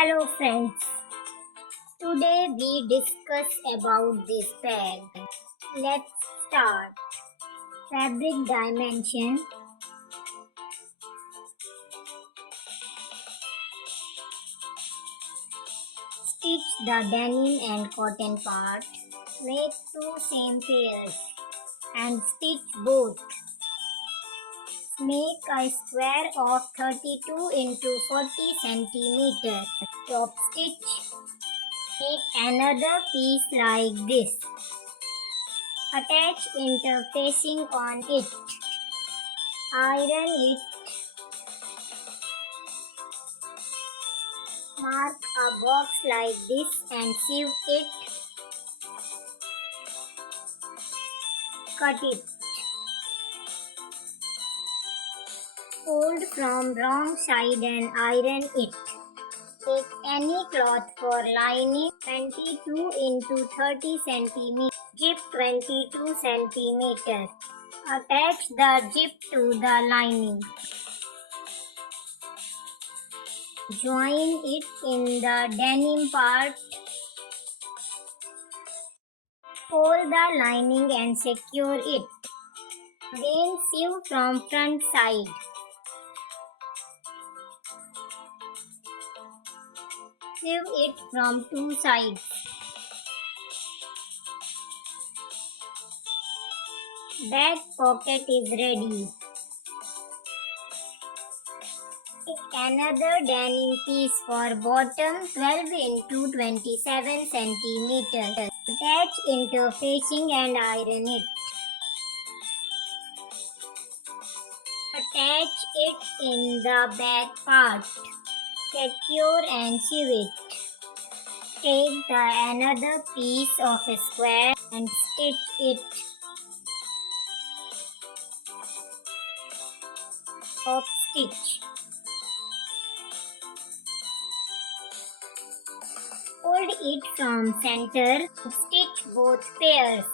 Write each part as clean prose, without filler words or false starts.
Hello friends, today we discuss about this bag. Let's start. Fabric dimension. Stitch the denim and cotton part. Make two same pairs and stitch both. Make a square of 32 into 40 cm. Top stitch. Make another piece like this. Attach interfacing on it. Iron it. Mark a box like this and sew it. Cut it. Fold from wrong side and iron it. Take any cloth for lining 22 into 30 cm. Zip 22 cm. Attach the zip to the lining. Join it in the denim part. Fold the lining and secure it. Then sew from front side. Sew it from two sides. Back pocket is ready. Take another denim piece for bottom 12 into 27 cm. Attach interfacing and iron it. Attach it in the back part. Secure and sew it. Take the another piece of a square and stitch it. Top stitch. Fold it from center. Stitch both pairs.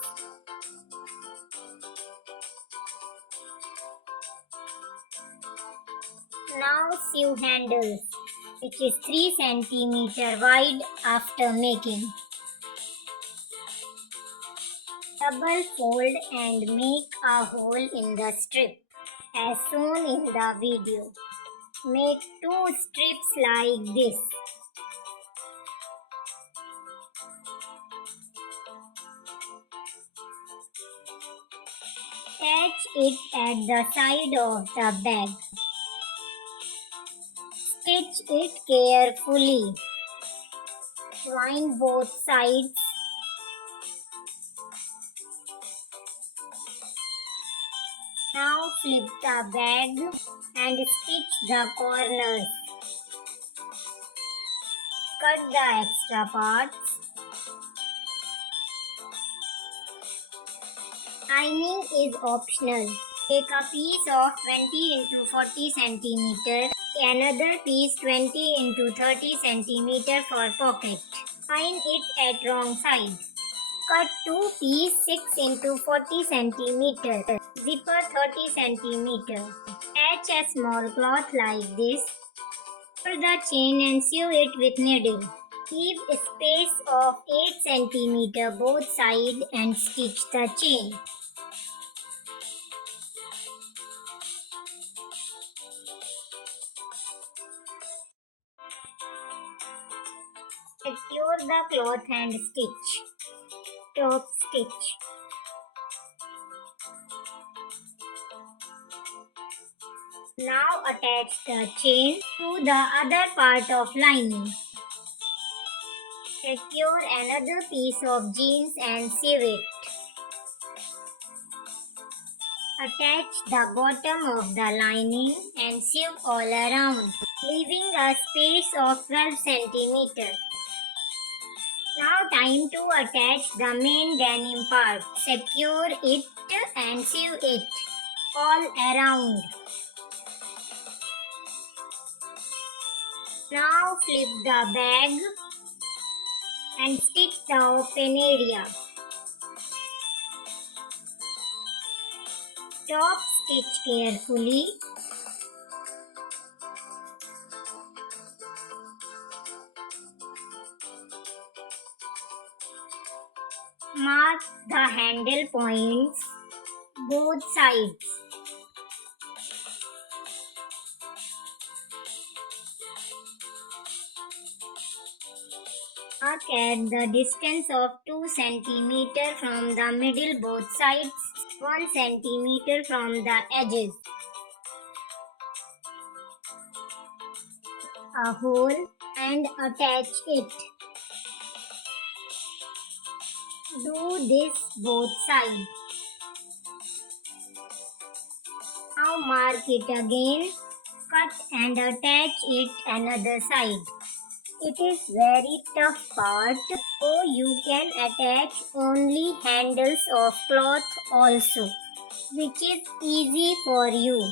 Now sew handles, which is 3 cm wide after making. Double fold and make a hole in the strip as shown in the video. Make two strips like this. Attach it at the side of the bag. Stitch it carefully. Join both sides. Now flip the bag and stitch the corners. Cut the extra parts. Ironing is optional. Take a piece of 20 into 40 cm. Another piece 20 into 30 cm for pocket. Iron it at wrong side. Cut two piece 6 into 40 cm. Zipper 30 cm. Attach a small cloth like this. Pull the chain and sew it with needle. Leave a space of 8 cm both sides and stitch the chain. Secure the cloth and stitch. Top stitch. Now attach the chain to the other part of lining. Secure another piece of jeans and sew it. Attach the bottom of the lining and sew all around, leaving a space of 12 cm. Now time to attach the main denim part. Secure it and sew it all around. Now flip the bag and stitch the open area. Top stitch carefully. Mark the handle points both sides. Mark at the distance of 2 cm from the middle both sides, 1 cm from the edges. A hole and attach it. Do this both sides. Now mark it again, cut and attach it another side. It is very tough part, so you can attach only handles of cloth also, which is easy for you.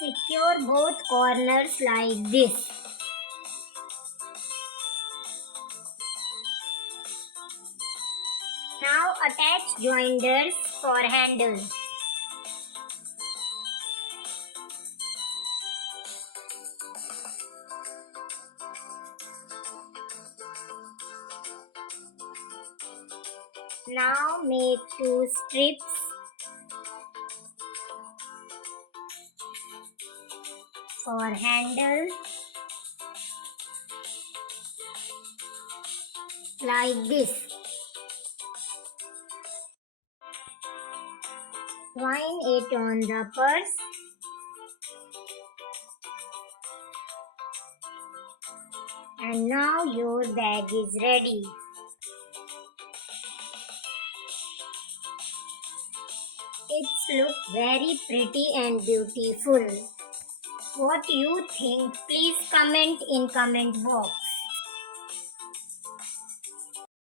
Secure both corners like this. Now attach joinders for handle. Now make 2 strips for handle like this. Twine it on the purse. And now your bag is ready. It's look very pretty and beautiful. What you think? Please comment in comment box.